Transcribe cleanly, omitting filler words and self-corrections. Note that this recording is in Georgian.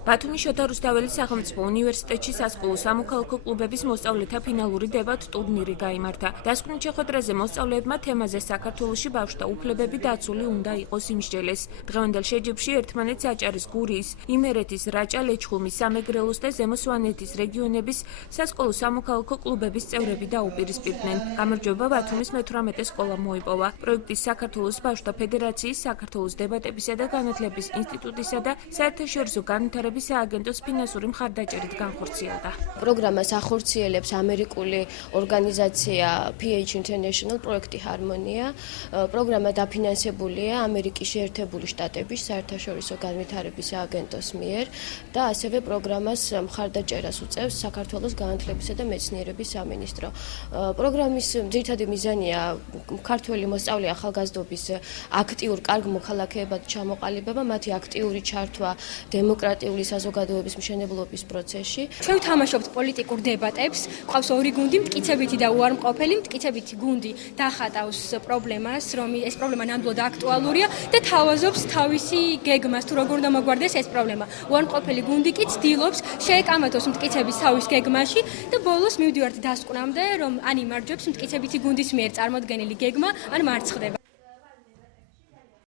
ბათუმის შოთა რუსთაველის სახელმწიფო უნივერსიტეტში სასკოლო სამოქალაქო კლუბების მოსწავლეთა ფინალური დებატ ტურნირი გაიმართა. დასკვნით შეხვედრაზე მოსწავლეებმა თემაზე საქართველოში ბავშვთა უფლებები დაცული უნდა იყოს იმსჯელეს. დღევანდელ შეჯიბრში ერთმანეთს აჭარის გურიის, იმერეთის, რაჭა ლეჩხუმის, სამეგრელოს და ზემო სვანეთის რეგიონების სასკოლო სამოქალაქო კლუბების წევრები დაუპირისპირდნენ. გამარჯვება ბათუმის მე-18 სკოლამ მოიპოვა. პროექტის საქართველოს ბავშვთა ფედერაციის, საქართველოს დებატებისა და განათლების ინსტიტუტისა და საერთაშორისო განვითარების სააგენტოს ფინანსური მხარდაჭერით განხორციელდა. პროგრამას ახორციელებს ამერიკული ორგანიზაცია PH International პროექტი ჰარმონია. პროგრამა დაფინანსებულია ამერიკის შეერთებული შტატების საერთაშორისო განვითარების სააგენტოს მიერ და ასევე პროგრამას მხარდაჭერას უწევს საქართველოს განათლებისა და მეცნიერების სამინისტრო. პროგრამის ძირითადი მიზანია ქართველი მოსწავლე ახალგაზრდობის აქტიურ კარგ მოქალაქეებად ჩამოყალიბება, მათი აქტიური ჩართვა დემოკრატიული საზოგადოების მშენებლობის პროცესში. ჩვენ ვთამაშობთ პოლიტიკურ დებატებს, ყავს ორი გუნდი, მტკიცებითი და უარმყოფელი. მტკიცებითი გუნდი დახატავს პრობლემას, რომ ეს პრობლემა ნამდვილად აქტუალურია და თავაზობს თავისი გეგმას, თუ როგორ უნდა მოგვარდეს ეს პრობლემა. უარმყოფელი გუნდი კი ცდილობს შეეკამათოს მტკიცების თავის გეგმაში და ბოლოს მივდივართ დასკვნამდე, რომ ან იმარჯვებს მტკიცებითი გუნდის მიერ წარმოდგენილი გეგმა, ან მარცხდება.